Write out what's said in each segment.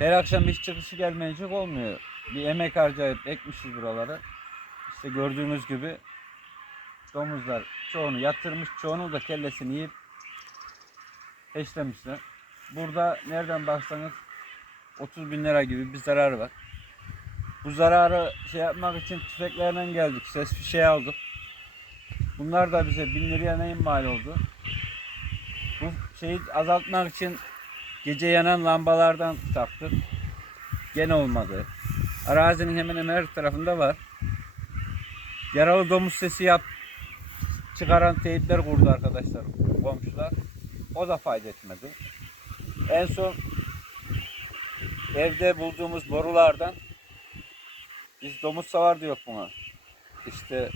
Her akşam iş çıkışı gelmeyecek olmuyor. Bir emek harcayıp ekmişiz buraları. İşte gördüğünüz gibi domuzlar çoğunu yatırmış, çoğunu da kellesini yiyip eşlemişler. Burada nereden baksanız 30 bin lira gibi bir zarar var. Bu zararı şey yapmak için tüfeklerden geldik. Ses fişeği aldık. Bunlar da bize 1000 liraya neyin mal oldu? Bu şeyi azaltmak için gece yanan lambalardan taktık. Gene olmadı. Arazinin hemen hemen her tarafında var. Yaralı domuz sesi yap çıkaran teyipler kurdu arkadaşlar komşular. O da fayda etmedi. En son evde bulduğumuz borulardan biz domuz savar diyor buna. İşte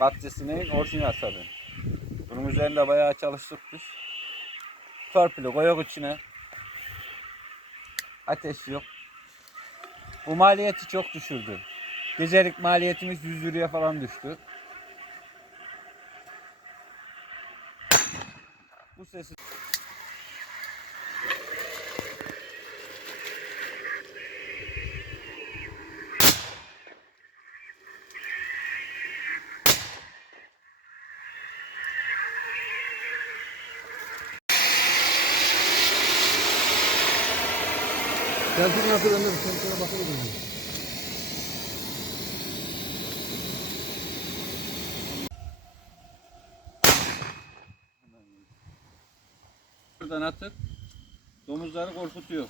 Batçesinin orijinal tabi. Bunun üzerinde bayağı çalıştık biz. Torpili koyuk içine. Ateş yok. Bu maliyeti çok düşürdü. Gecelik maliyetimiz 100 liraya falan düştü. Bu sesi Selçuk nasıl de bir Selçuk'a bakabilirim. buradan atıp domuzları korkutuyor.